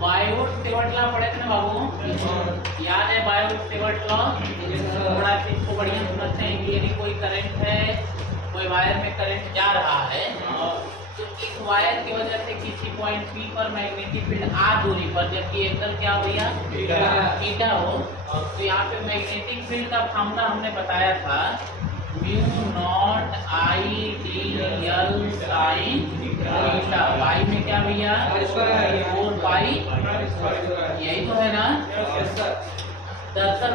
Biot-Savart law पढ़े थे ना बाबू? याद है बायोट-सेवर्ट लॉ? थोड़ा सा इसको बढ़िया समझते हैं कि यदि कोई करंट है, कोई वायर में करंट जा रहा है, तो इस वायर की वजह से किसी पॉइंट P पर मैग्नेटिक फील्ड r दूरी पर, जबकि एंगल क्या हो भैया? थीटा हो, तो यहाँ पे मैग्नेटिक फील्ड का फॉर्मूला हमने बताया था mu naught I dl sin theta. y में क्या भैया? 4 पाई, यही तो है ना? दरअसल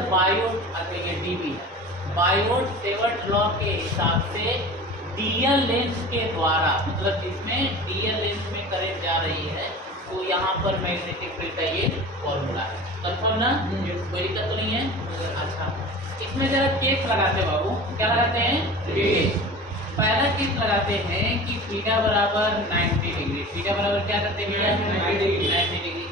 बायोट-सेवर्ट लॉ के हिसाब से डीएल लेंथ के द्वारा, मतलब जिसमें डीएल लेंथ में करंट जा रही है, तो यहाँ पर मैग्नेटिक फील्ड का ये फॉर्मूला है। कंफर्म ना? कोई दिक्कत तो नहीं है? अच्छा, इसमें जरा केस लगाते हैं बाबू। क्या लगाते हैं? केस। पहला केस लगाते हैं कि थीटा बराबर 90 डिग्री। थीटा बराबर क्या करते हैं भैया? 90 डिग्री।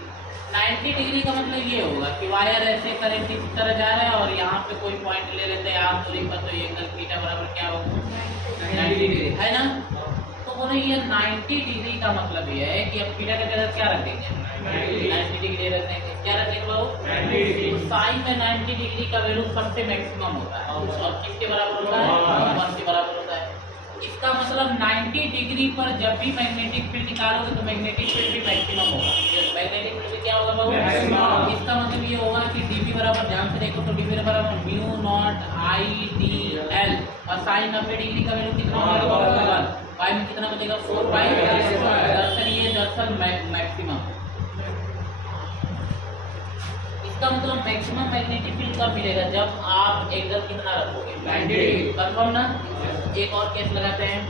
90 डिग्री का मतलब ये होगा कि वायर ऐसे करंट इस तरह जा रहा है और यहाँ पे कोई पॉइंट ले लेते हैं आप दूरी पर, तो ये एंगल थीटा बराबर क्या होगा? 90 डिग्री, है ना? तो बोले ये 90 डिग्री का मतलब ये है कि अब थीटा का जगह क्या रख देंगे? 90 डिग्री रख देंगे। क्या रखेंगे बाबू? 90 डिग्री। तो साइन में 90 डिग्री का वैल्यू सबसे मैक्सिमम होता है और किसके बराबर होता है? 1 के बराबर होता है। इसका मतलब 90 डिग्री पर जब भी मैग्नेटिक फील्ड निकालोगे तो मैग्नेटिक फील्ड भी मैक्सिमम होगा। मैग्नेटिक फील्ड क्या होगा बाबू? इसका मतलब ये होगा कि dB बराबर, ध्यान से देखो तो dB बराबर म्यू नॉट I dl और साइन 90 डिग्री का वैल्यू कितना होगा? y में कितना बचेगा? 4 पाई। दरअसल मैक्सिमम। इसका मतलब मैक्सिमम मैग्नेटिक फील्ड कब मिलेगा? जब आप एंगल कितना रखोगे? 90 डिग्री। कंफर्म ना? एक और केस लगाते हैं।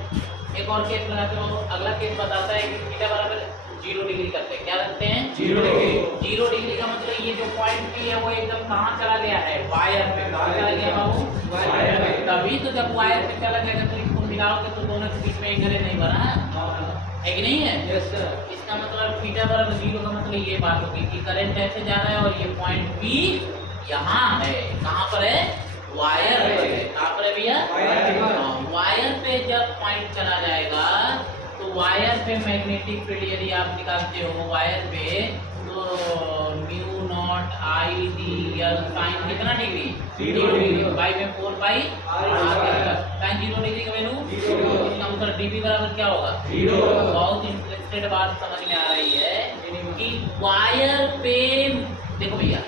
अगला केस बताता है कि थीटा बराबर 0 डिग्री करते हैं। क्या रखते हैं? 0 डिग्री। 0 डिग्री का मतलब ये जो पॉइंट P है वो एकदम कहाँ चला गया है? वायर पे। कहाँ चला गया बाबू? वायर पे। तभी तो जब वायर पे चला जाएगा तो इसको मिलाओगे तो दोनों के बीच में एंगल नहीं बना है कि नहीं है? Yes sir. इसका मतलब थीटा बराबर 0 का मतलब ये बात होगी कि करंट ऐसे जा रहा है और ये पॉइंट P यहाँ है। कहाँ पर है? वायर पे। कहाँ पर है भैया? वायर पे जब पॉइंट चला जाएगा तो वायर पे मैग्नेटिक फील्ड यदि आप निकालते हो वायर पे, तो mu naught I dl sine कितना डिग्री? 0 डिग्री। y में 4 पाई साइन 0 डिग्री का वैल्यू 0। इसका मतलब dB बराबर क्या होगा? 0। बहुत इंटरेस्टेड बात समझ में आ रही है कि वायर पे देखो भैया,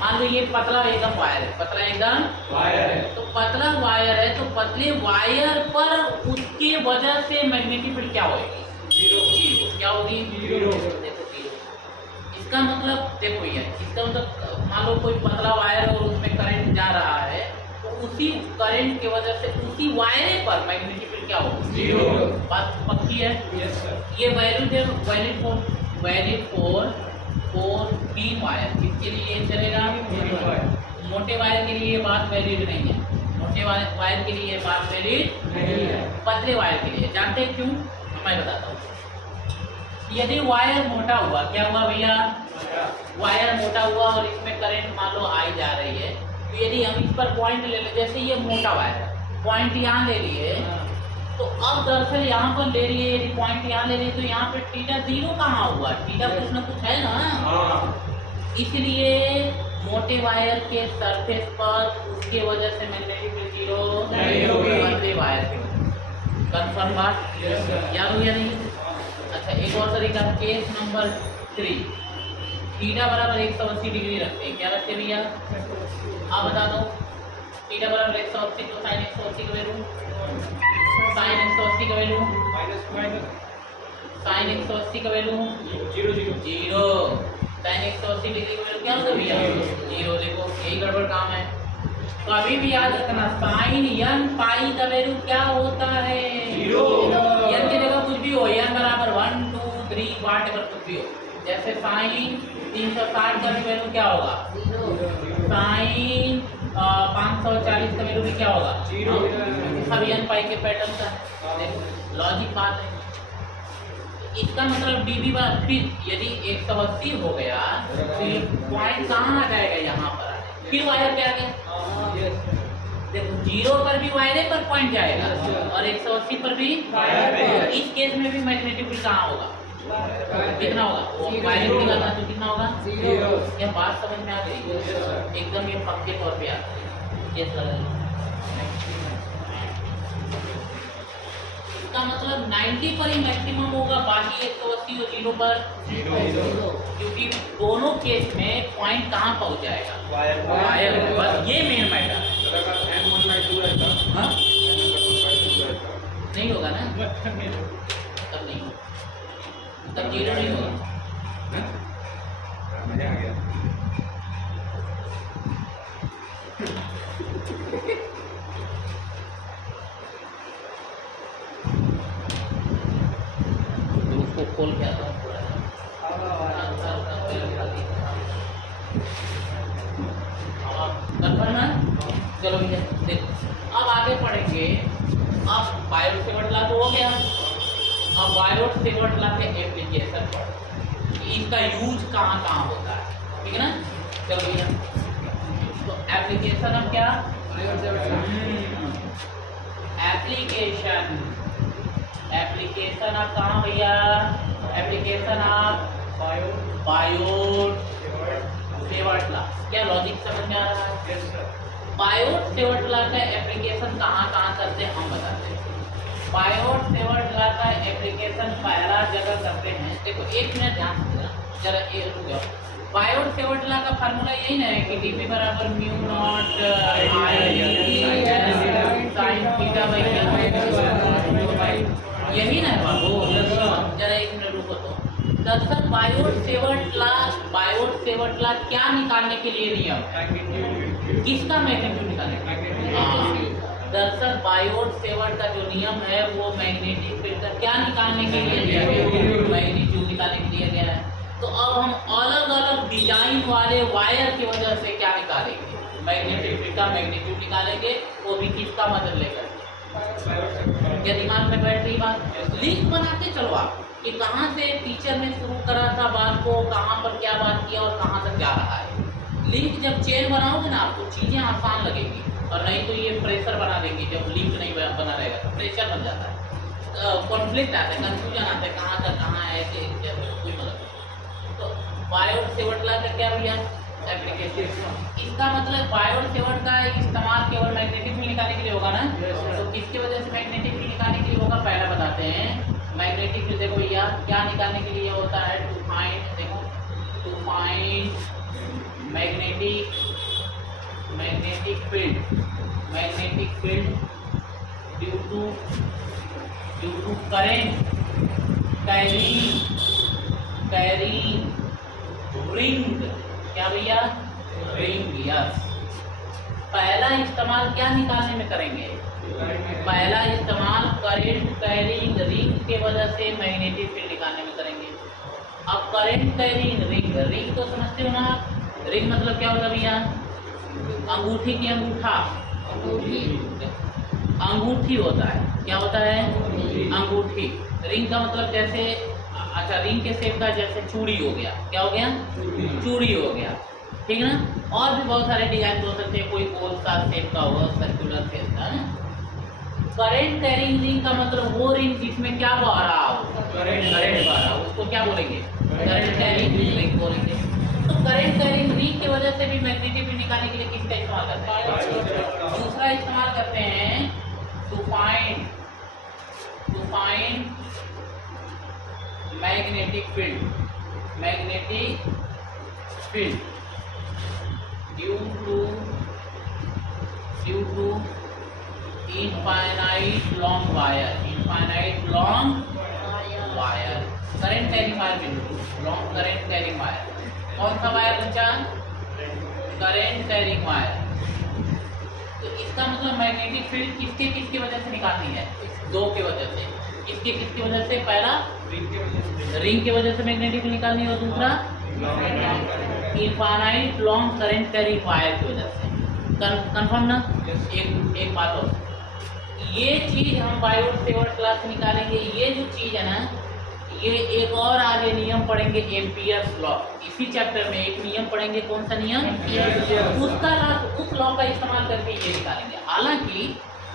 मान लो ये पतला एकदम वायर है, पतला एकदम वायर है, तो पतला वायर है तो पतले वायर पर उसके वजह से मैग्नेटिक फील्ड क्या होगी? 0। क्या होगी? 0। देखो 0। इसका मतलब देखो भैया, इसका मतलब मान लो कोई पतला वायर और उसमें करंट जा रहा है तो उसी करंट की वजह से उसी वायर पर मैग्नेटिक फील्ड क्या होगी? 0। बात पक्की है? Yes sir. ये वैलिड फॉर तीन वायर, किसके लिए ये चलेगा? मोटे वायर के लिए ये बात वैलिड नहीं है। मोटे वायर के लिए ये बात वैलिड नहीं है। पतले वायर के लिए जानते हैं क्यों? मैं बताता हूँ। यदि वायर मोटा हुआ, क्या हुआ भैया? वायर मोटा हुआ और इसमें करंट मान लो आई जा रही है, तो यदि हम इस पर पॉइंट ले लें, जैसे ये मोटा वायर है, पॉइंट यहाँ ले लिए, तो अब दरअसल यहाँ पर ले रही है, यदि पॉइंट यहाँ ले रही है तो यहाँ पे थीटा 0 कहाँ हुआ? थीटा कुछ ना कुछ है ना। इसलिए मोटे वायर के सरफेस पर उसके वजह से मैग्नेटिक फील्ड 0 नहीं होगी। पतले वायर के कंफर्म बात? याद हो या नहीं? अच्छा, एक और तरीका, केस नंबर 3। थीटा बराबर 180 डिग्री रखते हैं। क्या रखते हैं भैया? आप बता दो। थीटा बराबर 180 तो साइन 180 का वैल्यू, साइन 180 का वैल्यू साइन 180 का वैल्यू 0। साइन 180 डिग्री का वैल्यू क्या होता है भैया? 0। देखो यही गड़बड़ काम है। तो अभी भी याद रखना, साइन n पाई का वैल्यू क्या होता है? 0। n की जगह कुछ भी हो, n बराबर 1 2 3 वाट एवर कुछ भी हो। जैसे साइन 360 का भी वैल्यू क्या होगा? 0। साइन 540 का वैल्यू भी क्या होगा? 0। सब n पाई के पैटर्न का लॉजिक बात है। इसका मतलब dB बार फिर यदि 180 हो गया तो ये पॉइंट कहाँ आ जाएगा? यहाँ पर फिर वायर पे आ गया। देखो 0 पर भी वायर पर पॉइंट जाएगा और 180 पर भी। इस केस में भी मैग्नेटिक फील्ड कहाँ होगा? कितना होगा? वायलेट निकालना तो कितना होगा? 0। क्या बात समझ में आ गई? एकदम ये पक्के तौर पे आता है। केस लगा इसका मतलब 90 पर ही मैक्सिमम होगा, बाकी 180 और 0 पर 0, क्योंकि दोनों केस में पॉइंट कहाँ पहुँच जाएगा? वायर। बस ये मेन मैटर है। हाँ? नहीं होगा ना, तब नहीं होगा, तब 0 नहीं होगा। मजा आ गया। उसको खोल के आता हूँ पूरा। कंफर्म है? चलो भैया देखो, अब आगे पढ़ेंगे। अब बायोट सेवर्ट लॉ तो हो गया, अब बायोट सेवर्ट लॉ के एप्लीकेशन पढ़, इसका यूज कहाँ कहाँ होता है, ठीक है ना? चलो भैया, तो एप्लीकेशन अब क्या? एप्लीकेशन आप कहाँ भैया? एप्लीकेशन आप बायोट सेवर्ट लॉ। क्या लॉजिक समझ में आ रहा है? बायोट सेवर्ट लॉ का एप्लीकेशन कहाँ कहाँ करते हैं हम बताते हैं। बायोट सेवर्ट लॉ का एप्लीकेशन पहला जगह करते हैं, देखो एक मिनट ध्यान देना जरा, ये रुक जाओ। बायोट सेवर्ट लॉ का फार्मूला यही ना है कि dp बराबर mu naught sin theta by, यही ना है बाबू? जरा एक मिनट रुको तो। दरअसल बायोट सेवर्ट लॉ क्या निकालने के लिए नियम है? किसका मैग्नीट्यूड निकालने के लिए? दरअसल बायोट सेवर्ट का जो नियम है वो मैग्नेटिक फील्ड का क्या निकालने के लिए दिया गया है? मैग्नीट्यूड निकालने के लिए दिया है। तो अब हम अलग अलग डिजाइन वाले वायर की वजह से क्या निकालेंगे? मैग्नेटिक फील्ड का मैग्नीट्यूड निकालेंगे, वो भी किसका मदद लेकर? क्या दिमाग में बैठ रही बात? लिंक बनाते चलो आप कि कहाँ से टीचर ने शुरू करा था बात को, कहाँ पर क्या बात किया और कहाँ तक जा रहा है। लिंक जब चेन बनाओगे ना आपको चीज़ें आसान लगेंगी, और नहीं तो ये प्रेशर बना देंगे। जब लिंक नहीं बना रहेगा तो प्रेशर बन जाता है, कॉन्फ्लिक्ट आता है, कंफ्यूजन आता है, कहाँ का कहाँ है, कोई मतलब। तो बायोट सेवर्ट लॉ का क्या भैया एप्लीकेशन? इसका मतलब बायोट सेवर्ट का इस्तेमाल केवल मैग्नेटिक फील्ड निकालने के लिए होगा ना? तो किसकी वजह से मैग्नेटिक फील्ड निकालने के लिए होगा पहला बताते हैं। मैग्नेटिक फील्ड देखो भैया क्या निकालने के लिए होता है? टू फाइंड, देखो to find magnetic field due to current carry ring. क्या भैया? रिंग। यस। पहला इस्तेमाल क्या निकालने में करेंगे? पहला इस्तेमाल करंट कैरिंग रिंग के वजह से मैग्नेटिक फील्ड निकालने में करेंगे। अब करंट कैरिंग रिंग तो समझते हो ना? रिंग मतलब क्या होता है भैया? अंगूठी की अंगूठा, अंगूठी होता है। क्या होता है? अंगूठी। रिंग का मतलब जैसे, अच्छा रिंग के शेप का जैसे चूड़ी हो गया। क्या हो गया? चूड़ी हो गया, ठीक है ना? और भी बहुत सारे डिजाइन हो सकते हैं, कोई गोल सा शेप का हो, सर्कुलर शेप का ना। करंट कैरिंग रिंग का मतलब वो रिंग जिसमें क्या बह रहा हो? करंट बह रहा हो, उसको क्या बोलेंगे? करंट कैरिंग रिंग बोलेंगे। तो करंट कैरिंग रिंग की वजह से भी मैग्नेटिक फील्ड निकालने के लिए किसका इस्तेमाल करते हैं? दूसरा इस्तेमाल करते हैं to find magnetic field due to infinite long wire, current carrying wire बिल्कुल लॉन्ग करंट कैरिंग वायर। कौन सा वायर बच्चा? Current carrying wire. तो इसका मतलब मैग्नेटिक फील्ड किसके वजह से निकालनी है? दो के वजह से। किसकी वजह से? पहला रिंग के वजह से मैग्नेटिक फील्ड निकालनी है, और दूसरा infinite long current carrying wire की वजह से। कंफर्म ना? एक बात और, ये चीज हम बायोट सेवर्ट लॉ से निकालेंगे। ये जो चीज है ना, ये एक और आगे नियम पढ़ेंगे एम्पियर्स लॉ। इसी चैप्टर में एक नियम पढ़ेंगे, कौन सा नियम? उसका उस लॉ का इस्तेमाल करके ये निकालेंगे।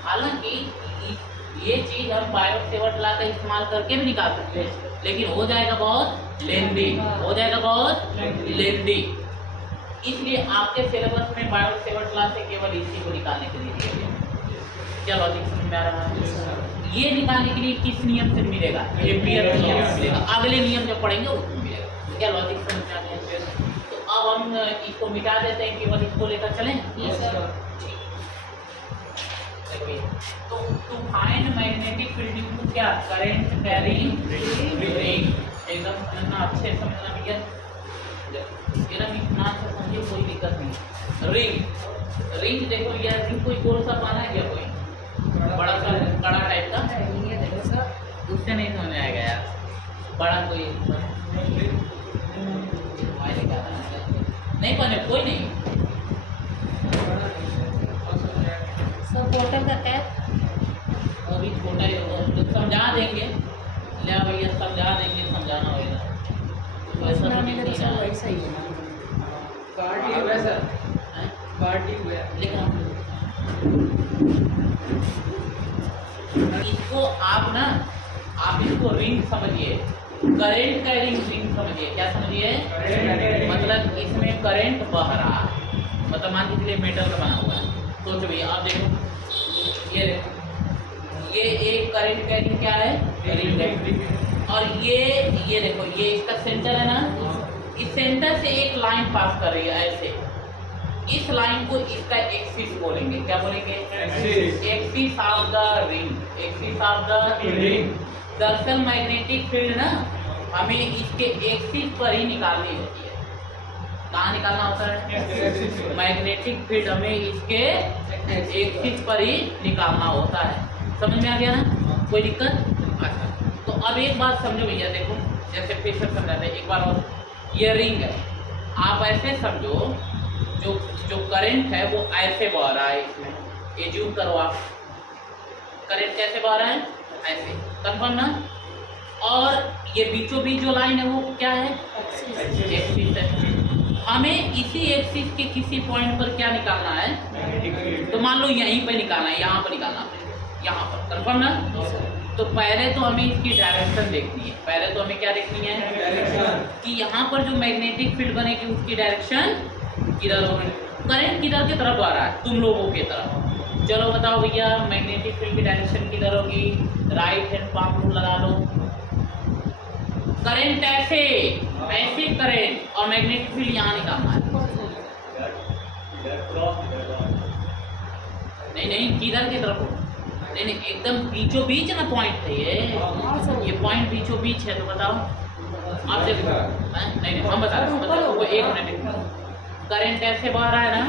हालांकि ये चीज हम बायोट सेवर्ट लॉ का इस्तेमाल करके भी निकाल सकते हैं, लेकिन हो जाएगा बहुत लेंदी, हो जाएगा बहुत लेंदी। इसलिए आपके सिलेबस में बायो 7 क्लास से केवल इसी को निकालने के लिए दिया गया। क्या लॉजिक समझ में आ रहा है? ये निकालने के लिए किस नियम से मिलेगा? एम्पियर नियम से मिलेगा। अगले नियम जब पढ़ेंगे उसमें मिलेगा। क्या लॉजिक समझ में आ गया? तो अब हम इसको मिटा देते हैं, केवल इसको लेकर चलें। तो to find magnetic field due क्या करंट कैरिंग रिंग, एकदम समझना, अच्छे समझना भैया, ये ना नाम से समझिए, कोई दिक्कत नहीं। रिंग, रिंग देखो यार, रिंग कोई गोल सा पाना है क्या? कोई बड़ा सा कड़ा टाइप का, उससे नहीं समझ में आएगा यार। बड़ा कोई नहीं पाने, कोई नहीं। सब बोतल का कैप अभी छोटा ही होगा, तो समझा देंगे। ले भैया समझा देंगे, समझाना होगा तो ऐसा ना तो मिले तो नहीं सब है। वैसा ही है। पार्टी हुआ सर, हैं? पार्टी हुआ। लेकिन इसको आप ना, आप इसको रिंग समझिए, करंट कैरिंग रिंग समझिए। क्या समझिए? मतलब इसमें करंट बह रहा है, मतलब मान लीजिए मेटल का बना हुआ है। सोचो भैया, आप देखो, ये देखो, ये एक करंट कैरिंग क्या है? रिंग है। और ये देखो, ये इसका सेंटर है ना, इस सेंटर से एक लाइन पास कर रही है ऐसे। इस लाइन को इसका एक्सिस बोलेंगे। क्या बोलेंगे? Axis of the ring, axis of the ring. दरअसल मैग्नेटिक फील्ड ना हमें इसके एक्सिस पर ही निकालनी होती है। कहाँ निकालना होता है? मैग्नेटिक फील्ड हमें इसके एक्सिस पर ही निकालना होता है। समझ में आ गया ना? कोई दिक्कत? अच्छा, तो अब एक बात समझो भैया, देखो जैसे फिर से समझाते हैं एक बार और। ये रिंग है, आप ऐसे समझो, जो करंट है वो ऐसे बह रहा है इसमें। एज्यूम करो आप, करंट कैसे बह रहा है? ऐसे। कंफर्म ना? और ये बीचों बीच जो लाइन है वो क्या है? एक्सिस है। हमें इसी एक्सिस के किसी पॉइंट पर क्या निकालना है? तो मान लो यहीं पे निकालना है, यहाँ पर निकालना है, यहाँ पर। कंफर्म ना? तो पहले तो हमें इसकी डायरेक्शन देखनी है। पहले तो हमें क्या देखनी है? कि यहाँ पर जो मैग्नेटिक फील्ड बनेगी उसकी डायरेक्शन किधर होगी? करंट किधर की तरफ आ रहा है? तुम लोगों की तरफ। चलो बताओ भैया, मैग्नेटिक फील्ड की डायरेक्शन किधर होगी? राइट हैंड पाम रूल लगा लो। करंट ऐसे ऐसे करंट, और मैग्नेटिक फील्ड यहाँ निकालना है। नहीं, किधर की तरफ हो? नहीं, एकदम बीचों बीच ना पॉइंट है ये पॉइंट बीचों बीच है। तो बताओ आप देखो। नहीं, हम बता रहे हैं, वो एक मिनट। करंट ऐसे बह रहा है ना,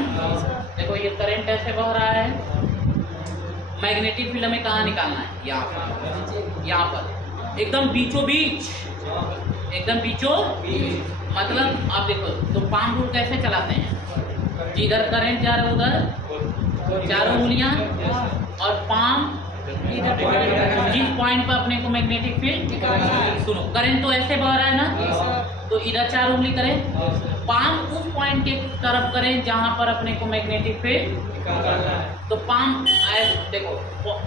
देखो ये करंट ऐसे बह रहा है। मैग्नेटिक फील्ड हमें कहाँ निकालना है? यहाँ पर, यहाँ पर एकदम बीचों बीच, एकदम बीचों। मतलब आप देखो, तो पाम रूल कैसे चलाते हैं? जिधर करंट जा रहा है उधर चारों उंगलियां, और पाम जिस पॉइंट पर अपने को मैग्नेटिक फील्ड, सुनो करंट तो ऐसे बह रहा है ना, तो इधर 4 उंगली करें, पाम उस पॉइंट की तरफ करें जहां पर अपने को मैग्नेटिक फील्ड। तो पाम देखो,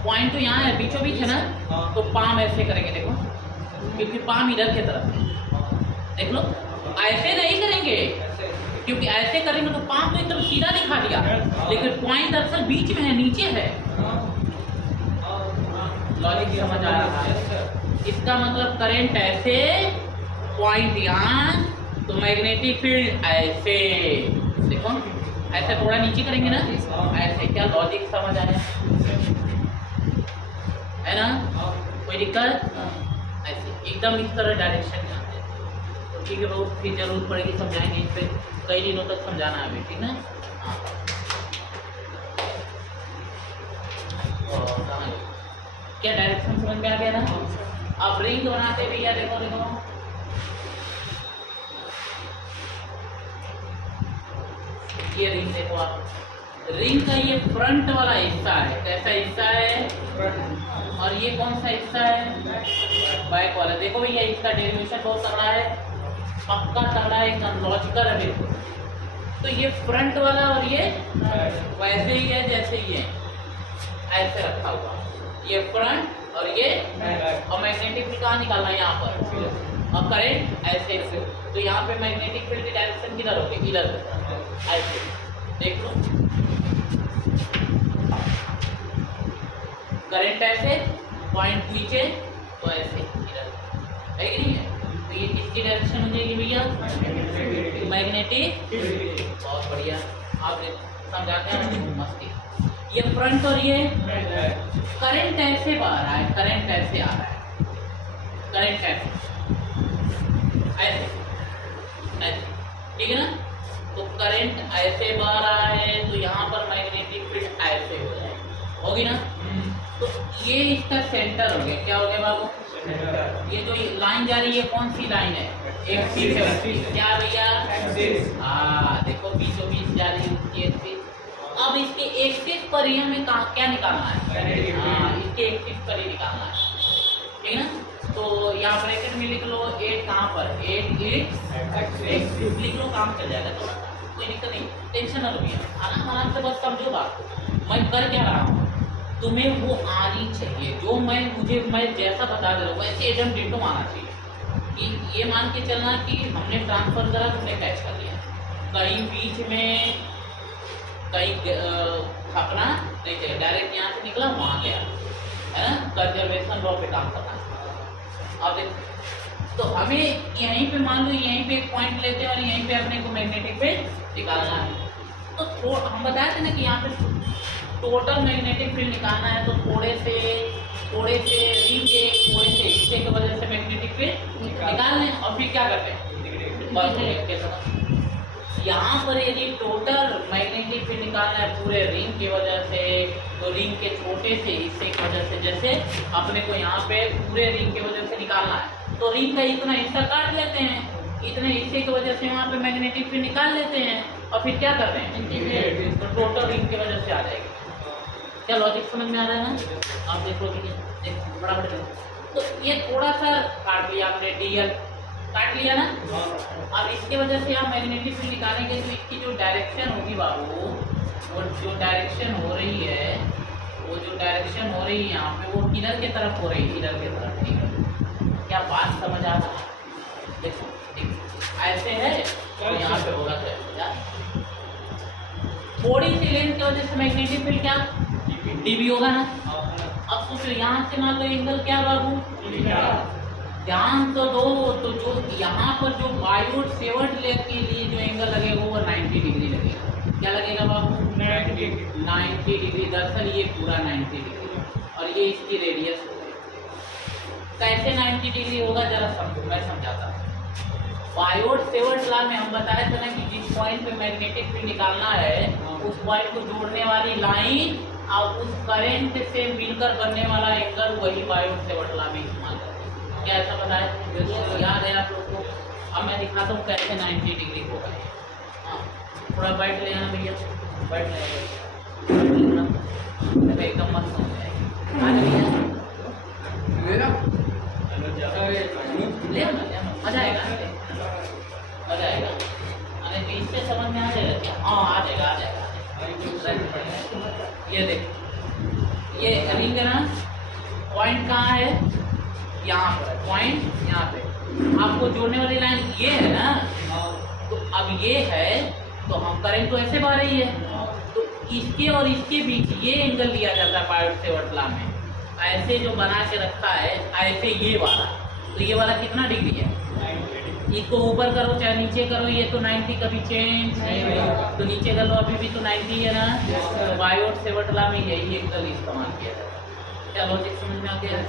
पॉइंट तो यहाँ है, बीचों बीच है ना, तो पाम ऐसे करेंगे। देखो, क्योंकि पाम इधर की तरफ है। देख लो, ऐसे नहीं करेंगे, क्योंकि ऐसे करेंगे तो पाम तो एकदम सीधा दिखा दिया, लेकिन पॉइंट दरअसल बीच में है, नीचे है। लॉजिक समझ आ रहा है? इसका मतलब करंट ऐसे, पॉइंट यहाँ, तो मैग्नेटिक फील्ड ऐसे। देखो ऐसे थोड़ा नीचे करेंगे ना, ऐसे। क्या लॉजिक समझ आया है ना? कोई दिक्कत? ऐसे एकदम इस तरह डायरेक्शन में आते हैं। तो ठीक है बहुत, फिर जरूरत पड़ेगी समझाएंगे, इस पर कई दिनों तक समझाना है अभी, ठीक ना? हाँ, क्या डायरेक्शन समझ में आ गया ना? अब रिंग बनाते भैया, देखो देखो, ये रिंग देखो आप, रिंग का ये फ्रंट वाला हिस्सा है। कैसा हिस्सा है? और ये कौन सा हिस्सा है? बैक वाला। देखो भैया, इसका डेरिवेशन बहुत तगड़ा है, पक्का तगड़ा है, एकदम लॉजिकल है बिल्कुल। तो ये फ्रंट वाला और ये वैसे ही है जैसे ये ऐसे रखा हुआ, ये फ्रंट और ये और मैग्नेटिक फील्ड कहाँ निकालना है यहाँ पर और करंट ऐसे तो यहाँ पे मैग्नेटिक फील्ड की डायरेक्शन किधर होगी इधर ऐसे देख लो करंट ऐसे पॉइंट नीचे तो ऐसे इधर है कि नहीं है तो ये किसकी डायरेक्शन हो जाएगी भैया मैग्नेटिक बहुत बढ़िया आप समझाते हैं मस्ती ये फ्रंट और ये करंट ऐसे बाहर रहा है करंट ऐसे आ रहा है करंट ऐसे ऐसे ठीक है ना तो करंट ऐसे बह रहा है तो यहाँ पर मैग्नेटिक फील्ड ऐसे हो जाएगी होगी ना तो ये इसका सेंटर हो गया क्या हो गया बाबू ये जो लाइन जा रही है कौन सी लाइन है एक्सिस क्या भैया हाँ देखो बीचों बीच जा रही है उसकी एक्सिस अब इसके एक्सिस पर ही हमें कहाँ क्या निकालना है हाँ इसके एक्सिस पर ही निकालना है ठीक है ना तो यहाँ ब्रैकेट में लिख लो 8 कहाँ पर 8 लिख लो काम चल जाएगा थोड़ा कोई दिक्कत नहीं टेंशन ना लो भैया आराम से बस समझो बात मैं कर क्या रहा हूँ तुम्हें वो आनी चाहिए जो मैं जैसा बता दे रहा हूँ वैसे एकदम डिटो आना चाहिए कि ये मान के चलना कि हमने ट्रांसफर करा तुमने कैच कर लिया कहीं बीच में कहीं अपना नहीं चाहिए डायरेक्ट यहाँ से निकला वहाँ गया है ना कंजर्वेशन लॉ पे काम करना अब देखो तो हमें यहीं पे मान लो यहीं पे एक पॉइंट लेते हैं और यहीं पे अपने को मैग्नेटिक फील्ड निकालना है तो हम बताए थे ना कि यहाँ पे टोटल मैग्नेटिक फील्ड निकालना है तो थोड़े से रिंग के थोड़े से हिस्से की वजह से मैग्नेटिक फील्ड निकाल लें और फिर क्या करते हैं बस हो गया यहाँ पर यदि टोटल मैग्नेटिक फील्ड निकालना है पूरे रिंग की वजह से तो रिंग के छोटे से हिस्से की वजह से जैसे अपने को यहाँ पे पूरे रिंग की वजह से निकालना है तो रिंग का इतना हिस्सा काट लेते हैं इतने हिस्से की वजह से वहाँ पे मैग्नेटिक फील्ड निकाल लेते हैं और फिर क्या करते हैं तो टोटल रिंग की वजह से आ जाएगी क्या लॉजिक समझ में आ रहा है ना आप देखो देखो बड़ा तो ये थोड़ा सा काट लिया आपने डीएल काट लिया ना अब इसके वजह से आप मैग्नेटिक फील्ड निकालेंगे तो इसकी जो डायरेक्शन होगी बाबू वो जो डायरेक्शन हो रही है यहाँ पे वो किधर की तरफ हो रही है इधर की तरफ ठीक है क्या बात समझ आ रहा है देखो ऐसे है तो यहाँ पे होगा क्या थोड़ी सी लेंथ की वजह से मैग्नेटिक फील्ड क्या डीबी होगा ना अब सोचो यहाँ से मान लो एंगल क्या बाबू ध्यान तो दो तो जो यहाँ पर जो बायोट सेवर्ट लेग के लिए जो एंगल लगेगा वो 90 डिग्री लगेगा क्या लगेगा बाबू 90 डिग्री दरअसल ये पूरा 90 डिग्री और ये इसकी रेडियस होगी कैसे 90 डिग्री होगा जरा समझो मैं समझाता हूँ बायोट सेवर्ट लॉ में हम बताए थे ना कि जिस पॉइंट पे मैग्नेटिक फील्ड निकालना है उस पॉइंट को जोड़ने वाली लाइन और उस करंट से मिलकर बनने वाला एंगल वही बायोट सेवर्ट लॉ में इस्तेमाल करते हैं क्या ऐसा बताया याद है आप लोग को अब मैं दिखाता हूँ कैसे 90 डिग्री होगा हाँ थोड़ा बैठ ले आना भैया बैठ ले एकदम मस्त हो जाएगा ले आना मजा आएगा अरे बीच से समझ में आ जाएगा हाँ आ जाएगा ये देख ये रिंग है ना पॉइंट कहाँ है यहाँ पर पॉइंट यहाँ पे आपको जोड़ने वाली लाइन ये है ना तो अब ये है तो हम करंट तो ऐसे बह रही है तो इसके और इसके बीच ये एंगल लिया जाता है बायोट सेवर्ट लॉ में ऐसे जो बना के रखा है ऐसे ये वाला तो ये वाला कितना डिग्री है इसको ऊपर करो चाहे नीचे करो ये तो 90 कभी चेंज नहीं होगा तो नीचे कर लो अभी भी तो 90 है ना तो बायोट सेवर्ट लॉ में यही एंगल इस्तेमाल किया जाता है क्या लॉजिक समझ में आ गया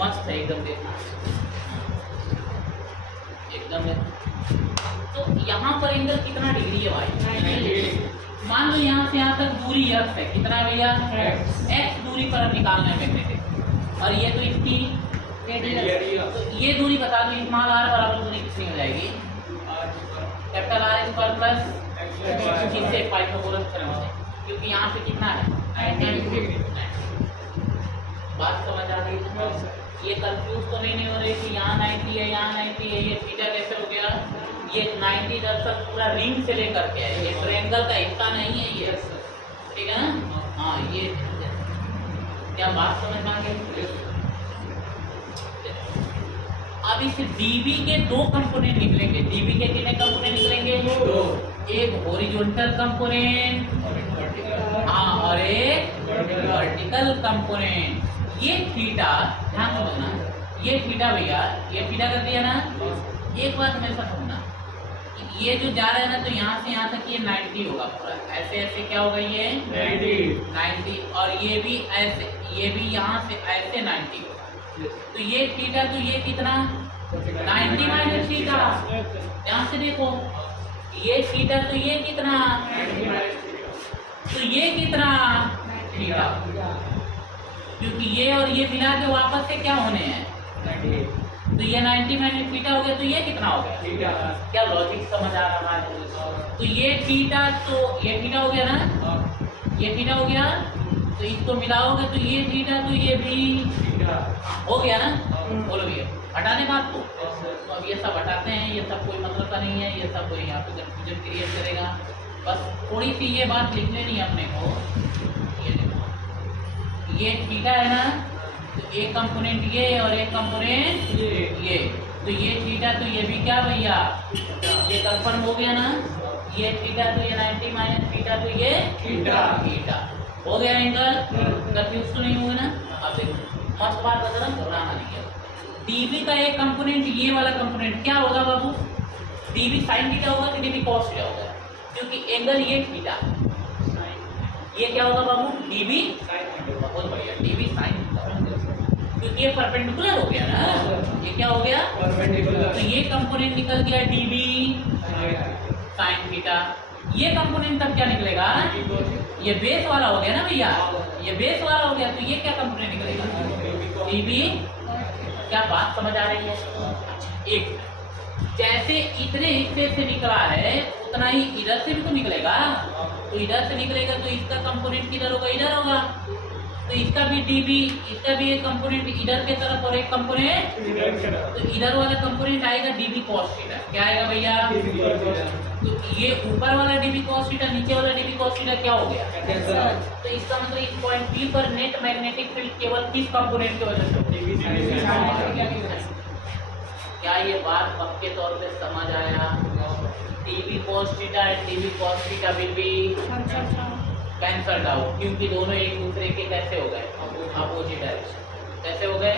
मस्त है एकदम देखना एकदम है तो यहाँ पर एंगल कितना डिग्री है भाई मान लो यहाँ से यहाँ तक दूरी x है कितना भैया x दूरी पर निकालना है मैग्नेटिक और ये तो इसकी तो ये दूरी बता दो स्मॉल r बराबर दूरी कितनी हो जाएगी कैपिटल R स्क्वायर प्लस जिससे पाइथागोरस थ्योरम है क्योंकि यहाँ पे कितना है 90 बात समझ आ रही ये कंफ्यूज तो नहीं हो रही कि यहाँ 90 है यहाँ 90 है ये थीटा कैसे हो गया ये 90 दरअसल पूरा रिंग से लेकर के है ये ट्रायंगल का हिस्सा नहीं है ये ठीक है ना हाँ ये क्या बात समझ में आ गई अब इस डीबी के दो कंपोनेंट निकलेंगे। डीबी के कितने कंपोनेंट निकलेंगे? दो। एक हॉरिजॉन्टल कंपोनेंट हाँ और एक वर्टिकल कंपोनेंट। ये थीटा ध्यान से सुनना, ये थीटा भैया, ये थीटा कर दिया ना। एक बात हमेशा सुनना, ये जो जा रहा है ना तो यहाँ से यहाँ तक ये 90 होगा पूरा, ऐसे ऐसे क्या होगा ये 90 और ये भी ऐसे, ये भी यहाँ से ऐसे 90 होगा। तो ये थीटा तो ये कितना 90 माइनस थीटा। ध्यान से देखो, ये थीटा तो ये कितना, तो ये कितना थीटा, क्योंकि ये और ये मिला के वापस से क्या होने हैं, तो ये 90 माइनस थीटा हो गया, तो ये कितना हो गया? क्या लॉजिक समझ आ रहा है? तो ये थीटा, तो ये थीटा हो गया ना, ये थीटा हो गया, तो इसको मिलाओगे तो ये थीटा, तो ये भी हो गया ना। बोलो भैया, हटा दें बात को। तो अब ये सब हटाते हैं, ये सब कोई मतलब का नहीं है, ये सब कोई यहाँ पे कंफ्यूजन क्रिएट करेगा। बस थोड़ी सी ये बात लिख लेनी है अपने को। ये देखो, ये थीटा है ना, तो एक कंपोनेंट ये और एक कंपोनेंट ये, तो ये थीटा तो ये भी क्या भैया, ये कंफर्म हो गया ना। ये थीटा तो ये 90 माइनस थीटा तो ये थीटा हो गया एंगल। कंफ्यूज तो नहीं होगा ना। अब देखो मस्त बात बता रहा हूँ, घबराना नहीं है। डीबी का एक कंपोनेंट ये वाला कंपोनेंट क्या होगा बाबू, डीबी साइन थीटा होगा कि डीबी कॉस थीटा होगा, क्योंकि एंगल ये थीटा, ये क्या होगा बाबू, डीबी, बहुत बढ़िया, डीबी साइन थीटा, क्योंकि ये परपेंडिकुलर हो गया ना। ये क्या हो गया, तो ये कंपोनेंट निकल गया डीबी साइन थीटा। ये कंपोनेंट तब क्या निकलेगा, ये बेस वाला हो गया ना भैया, ये बेस वाला हो गया, तो ये क्या कंपोनेंट निकलेगा, डीबी। क्या बात समझ आ रही है? एक जैसे इतने हिस्से से निकला है उतना ही इधर से भी तो निकलेगा, तो इधर से निकलेगा तो इसका कंपोनेंट किधर होगा, इधर होगा, तो इसका भी डीबी, इसका भी एक कंपोनेंट इधर के तरफ और एक कंपोनेंट, तो इधर वाला कंपोनेंट आएगा डीबी कॉस थीटा। क्या आएगा भैया, तो ये ऊपर वाला डीबी कॉस थीटा, नीचे वाला डीबी कॉस थीटा क्या हो गया, तो इसका मतलब इस पॉइंट पी पर नेट मैग्नेटिक फील्ड केवल किस कंपोनेंट की वजह से होगी। क्या ये बात पक्के तौर पे समझ आया? DB cos theta and dB cos theta will be cancelled out, क्योंकि दोनों एक दूसरे के कैसे हो गए, अपोजिट डायरेक्शन। कैसे हो गए?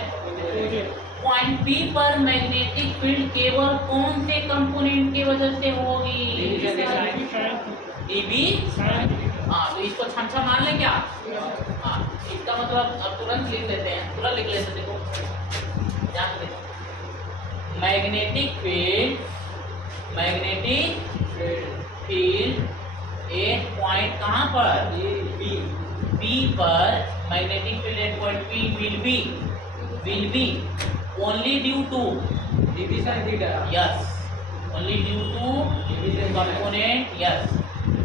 पॉइंट पी पर मैग्नेटिक फील्ड केवल कौन से कंपोनेंट की वजह से होगी, डीबी। हाँ, तो इसको छमछम मान लें क्या? हाँ, इसका मतलब अब तुरंत लिख लेते हैं, तुरंत लिख लेते हैं। देखो ध्यान से, मैग्नेटिक फील्ड एक पॉइंट कहाँ पर, बी पर, magnetic field at point P will be only due to dB sin theta, yes, only due to component, yes,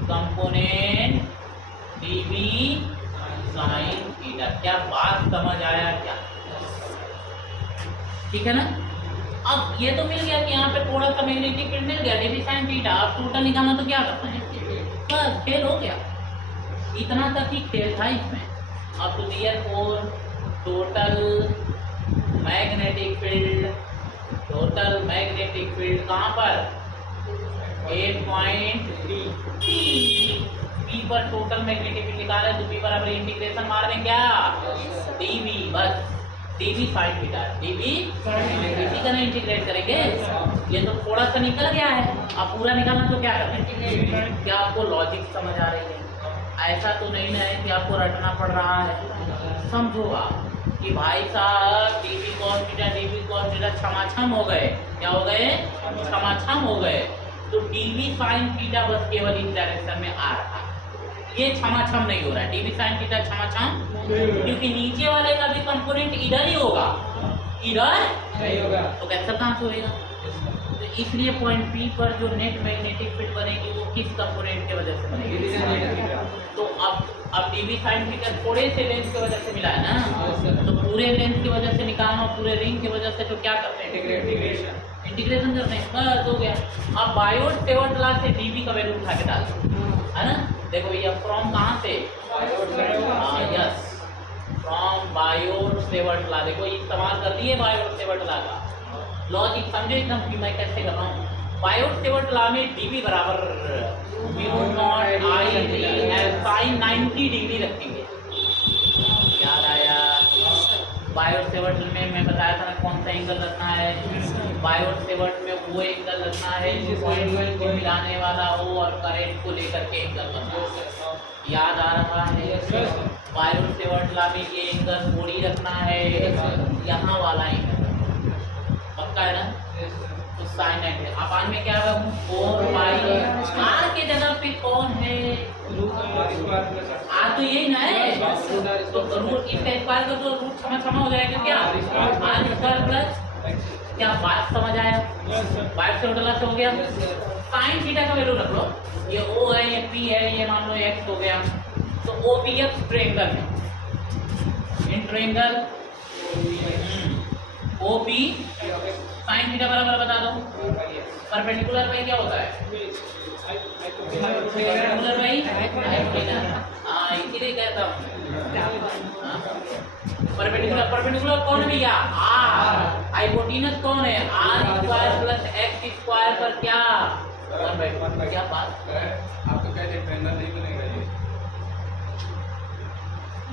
component dB sin theta। क्या बात समझ आया क्या? ठीक है ना। अब ये तो मिल गया कि यहाँ पे थोड़ा सा मैग्नेटिक फील्ड मिल गया dB sin theta। अब टोटल निकालना तो क्या करना है, बस खेल हो गया, इतना तक ही खेल था इसमें। अब तो therefore टोटल मैग्नेटिक फील्ड कहाँ पर, एक पॉइंट पी पर टोटल मैग्नेटिक फील्ड निकाला है, तो पी बराबर इंटीग्रेशन मार दें क्या, डीवी, बस डीवी साइन थीटा, डीवी इसी का ना इंटीग्रेट करेंगे। ये तो थोड़ा सा निकल गया है, अब पूरा निकालना तो क्या करें। क्या आपको लॉजिक समझ आ रही है? ऐसा तो नहीं है कि आपको रटना पड़ रहा है। समझो आप कि भाई साहब डीबी कॉस थीटा छमाछम हो गए, क्या हो गए, छमाछम हो गए, तो डीबी साइन थीटा बस केवल इस डायरेक्शन में आ रहा है, ये छमाछम नहीं हो रहा है। डीबी साइन थीटा छमाछम, क्योंकि नीचे वाले का भी कंपोनेंट इधर ही होगा, इधर नहीं होगा, तो कैंसर कहाँ से होगा। तो इसलिए पॉइंट पी पर जो नेट मैग्नेटिक फील्ड बनेगी वो किस कंपोनेंट की वजह से बनेगी। तो अब डीबी साइन थीटा थोड़े से लेंथ की वजह से मिला है ना, तो पूरे लेंथ की वजह से निकालना, पूरे रिंग की वजह से तो क्या करते हैं, इंटीग्रेशन करते हैं, बस हो गया। अब बायोट सेवर्ट लॉ से डीबी का वैल्यू उठा के डाल है ना। देखो भैया फ्रॉम कहाँ से, yes from Biot Savart law, देखो ये इस्तेमाल कर दिए बायोट सेवर्ट लॉ का। लॉजिक समझो एकदम कि मैं कैसे कर रहा हूँ। बायोट सेवर्ट लॉ में डीबी बराबर mu naught i d l sine 90 degree रखेंगे। याद आया? बायोट सेवर्ट में मैं बताया था ना कौन सा एंगल रखना है। बायोट सेवर्ट में वो एंगल रखना है जो पॉइंट को मिलाने वाला हो और करंट को लेकर के एंगल रखना है। याद आ रहा है? बायोट सेवर्ट लॉ में ये एंगल 40 रखना है, यहाँ वाला एंगल पक्का है ना? तो साइन 90 अपान में क्या रखूं 4 पाई आर के जगह पे कौन है? आर तो यही ना है, तो रूट इसका स्क्वायर कर दो, रूट समा हो जाएगा क्या? आर स्क्वायर प्लस क्या बात समझ आया? बात से उठला से हो गया। साइन थीटा का वैल्यू रख लो, ये ओ है, ये पी है, ये मान लो एक्स हो गया। तो ओ पी एक्स ट्रायंगल में in triangle O P sine theta बराबर बता दो। परपेंडिकुलर बाई क्या होता है? Perpendicular by hypotenuse. हाँ इसीलिए कहता हूँ परपेंडिकुलर। परपेंडिकुलर कौन है भैया? आर। हाइपोटेनस कौन है? R square plus x square पर क्या 1/2। क्या बात आपको क्या डिपेंडेंट नहीं बनेगा ये?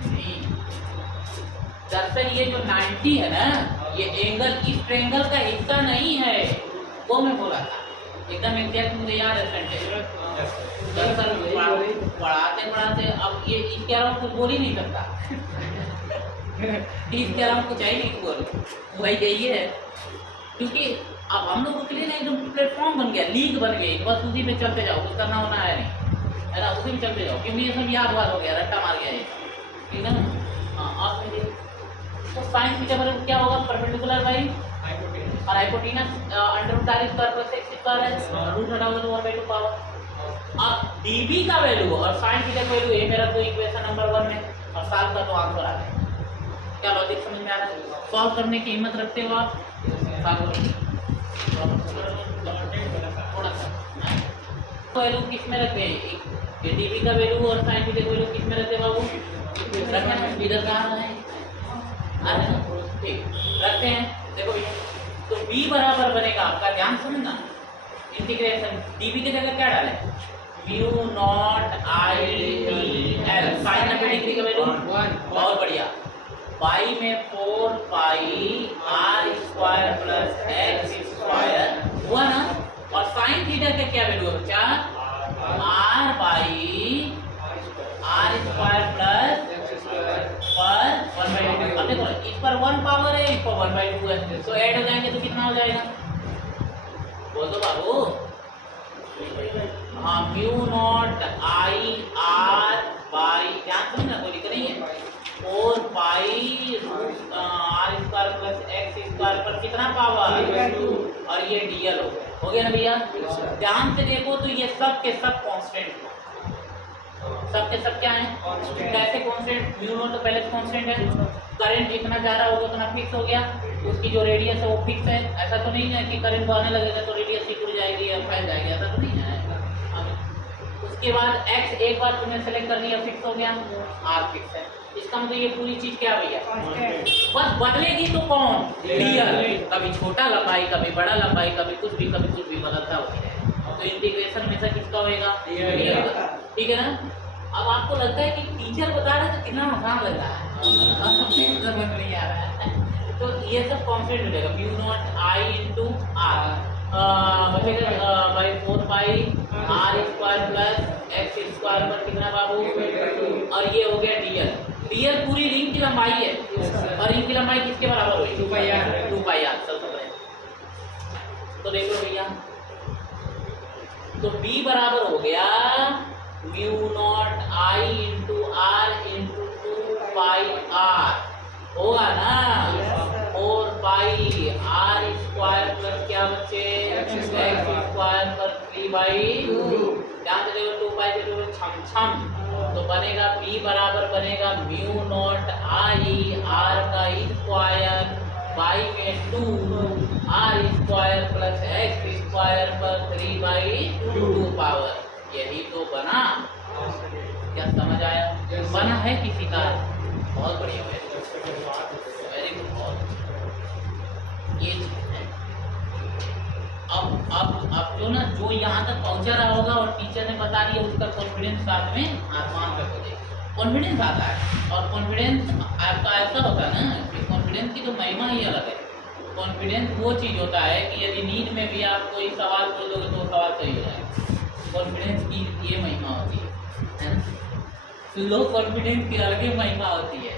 नहीं, दरअसल ये जो 90 है ना, ये एंगल इस ट्रायंगल का हिस्सा नहीं है, वो मैं बोला था एकदम एग्जैक्ट मुझे याद है सेंटेंस। दरअसल पढ़ाते पढ़ाते अब ये इसके अलावा कुछ बोल ही नहीं सकता। इसके अलावा कुछ है नहीं बोल, वही यही है। क्योंकि अब हम लोगों के लिए ना एकदम प्लेटफॉर्म बन गया, लीग बन गई, बस उसी पे चलते जाओ, कुछ करना होना है नहीं, है ना? उसी में चलते जाओ क्योंकि ये सब याद वाद हो गया, रट्टा मार गया ये, ठीक है ना? हाँ आप तो साइन थीटा बराबर क्या होगा? परपेंडिकुलर बाई और hypotenuse under root r square plus x square है, रूट हटाओगे तो 1/2 पावर। अब डीबी का वैल्यू और साइन थीटा का वैल्यू ये मेरा तो इक्वेशन नंबर 1 में और साल का तो आंसर आ गया। क्या लॉजिक समझ में आ रहा है? सॉल्व करने की हिम्मत रखते हो आप? थोड़ा सा वैल्यू किस में रखते हैं? ये डीबी का वैल्यू और साइन थीटा का वैल्यू किस में रखते हैं बाबू? रखना है इधर कहाँ है? ठीक रखते हैं। देखो भैया तो b बराबर बनेगा आपका, ध्यान समझना, इंटीग्रेशन डीबी की जगह क्या डालें? Mu naught i d l sine 90 degree का वैल्यू 1। बहुत बढ़िया। पाई में 4 pi r square plus x square 1 और साइन थीटा का क्या वैल्यू है बच्चा? R by r square plus पर 1/2। अब देखो इस पर 1 पावर है, इस पर 1/2 है, तो ऐड हो जाएंगे तो कितना हो जाएगा? बोल दो बाबू। हाँ mu naught I r by, ध्यान समझना कोई दिक्कत नहीं है, 4 pi r square plus x square पर कितना पावर? और ये डीएल हो गया ना भैया? ध्यान से देखो तो ये सब के सब कांस्टेंट, सब के सब क्या है? कैसे कांस्टेंट? म्यू नॉट तो पहले कांस्टेंट है, करंट जितना जा रहा होगा उतना फिक्स हो गया, उसकी जो रेडियस है वो फिक्स है। ऐसा तो नहीं है कि करंट बढ़ने लगेगा तो रेडियस ही टूट जाएगी या फैल जाएगी, ऐसा तो नहीं है। उसके बाद x एक बार तुमने सेलेक्ट कर लिया, फिक्स हो गया, r फिक्स है। इसका मतलब ये पूरी चीज क्या भैया? बस बदलेगी तो कौन? डीएल। कभी छोटा लंबाई, कभी बड़ा लंबाई, कभी कुछ भी बदलता होती है। तो इंटीग्रेशन में से किसका होएगा? डीएल का। ठीक है ना? अब आपको लगता है कि टीचर बता रहे तो कितना आसान लग रहा है, समझ नहीं आ रहा है। तो ये सब कांस्टेंट मिलेगा, म्यू नॉट आई इंटू आर बचेगा by 4 pi r square plus x square पर कितना बाबू? और ये हो गया डीएल। डीएल पूरी रिंग की लंबाई है और रिंग की लंबाई किसके बराबर हुई? 2 पाई आर। चल समझ। तो देखो भैया तो b बराबर हो गया म्यू नॉट आई into r into 2 pi r, होगा ना? 4 पाई आर स्क्वायर प्लस क्या बच्चे? एक्स स्क्वायर पर 3/2। ध्यान से देखो 2 पाई से 2 छम तो बनेगा b बराबर बनेगा म्यू नॉट आई आर का स्क्वायर बाई में 2 r square plus x square पर 3/2 पावर। यही तो बना। क्या समझ आया? बना है किसी का? बहुत बढ़िया, वेरी गुड। बहुत ये चीज है अब जो ना जो यहाँ तक पहुँचा रहा होगा और टीचर ने बता दिया, उसका कॉन्फिडेंस साथ में आसमान तक हो जाए। कॉन्फिडेंस आता है, और कॉन्फिडेंस आपका ऐसा होता है ना कि कॉन्फिडेंस की तो महिमा ही अलग है। कॉन्फिडेंस वो चीज़ होता है कि यदि नींद में भी आप कोई सवाल पूछ दोगे तो सवाल सही हो जाएगा। कॉन्फिडेंस की ये महिमा होती है ना। तो लो कॉन्फिडेंस की अलग ही महिमा होती है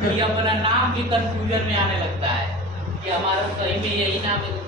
कि अपना नाम भी कंफ्यूजन में आने लगता है कि हमारा सही में यही नाम है।